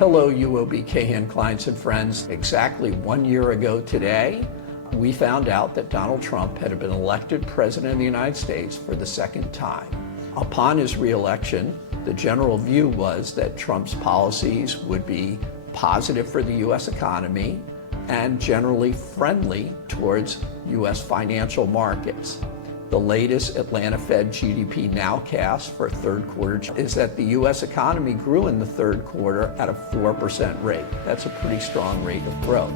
Hello, UOB clients and friends. Exactly 1 year ago today, we found out that Donald Trump had been elected President of the United States for the second time. Upon his re-election, the general view was that Trump's policies would be positive for the U.S. economy and generally friendly towards U.S. financial markets. The latest Atlanta Fed GDP nowcast for third quarter is that the U.S. economy grew in the third quarter at a 4% rate. That's a pretty strong rate of growth.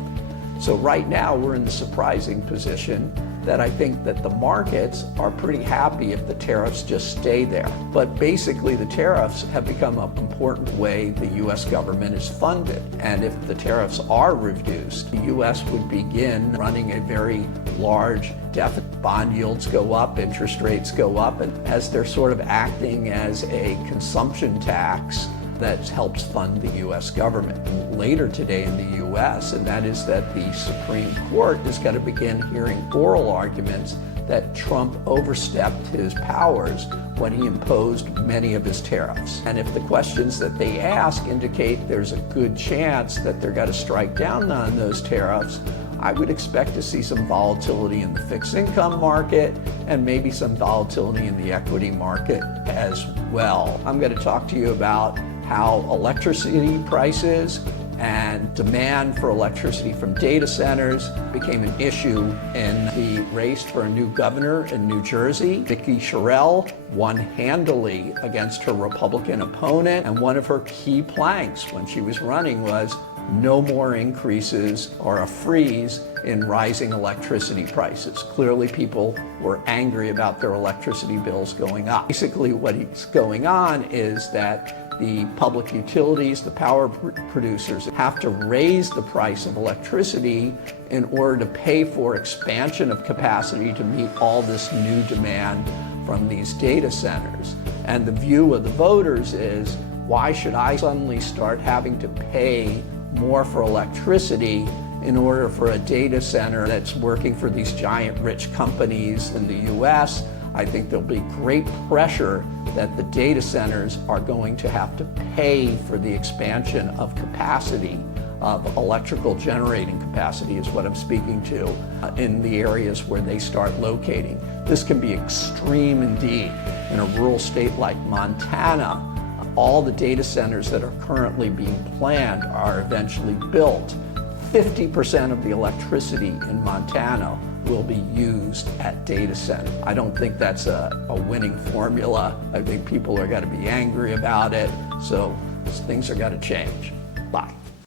So right now we're in the surprising position that I think that the markets are pretty happy if the tariffs just stay there. But basically the tariffs have become an important way the U.S. government is funded. And if the tariffs are reduced, the U.S. would begin running a very large deficit. Bond yields go up, interest rates go up, and as they're sort of acting as a consumption tax that helps fund the U.S. government. Later today in the U.S., and that is that the Supreme Court is going to begin hearing oral arguments that Trump overstepped his powers when he imposed many of his tariffs. And if the questions that they ask indicate there's a good chance that they're going to strike down on those tariffs, I would expect to see some volatility in the fixed income market and maybe some volatility in the equity market as well. I'm going to talk to you about how electricity prices and demand for electricity from data centers became an issue in the race for a new governor in New Jersey. Vicki Sherrill won handily against her Republican opponent, and one of her key planks when she was running was no more increases or a freeze in rising electricity prices. Clearly people were angry about their electricity bills going up. Basically what's going on is that the public utilities, the power producers, have to raise the price of electricity in order to pay for expansion of capacity to meet all this new demand from these data centers. And the view of the voters is, why should I suddenly start having to pay more for electricity in order for a data center that's working for these giant rich companies in the US? I think there'll be great pressure that the data centers are going to have to pay for the expansion of capacity, of electrical generating capacity is what I'm speaking to, in the areas where they start locating. This can be extreme indeed. In a rural state like Montana, all the data centers that are currently being planned are eventually built. 50% of the electricity in Montana will be used at data centers. I don't think that's a winning formula. I think people are going to be angry about it, so things are going to change. Bye.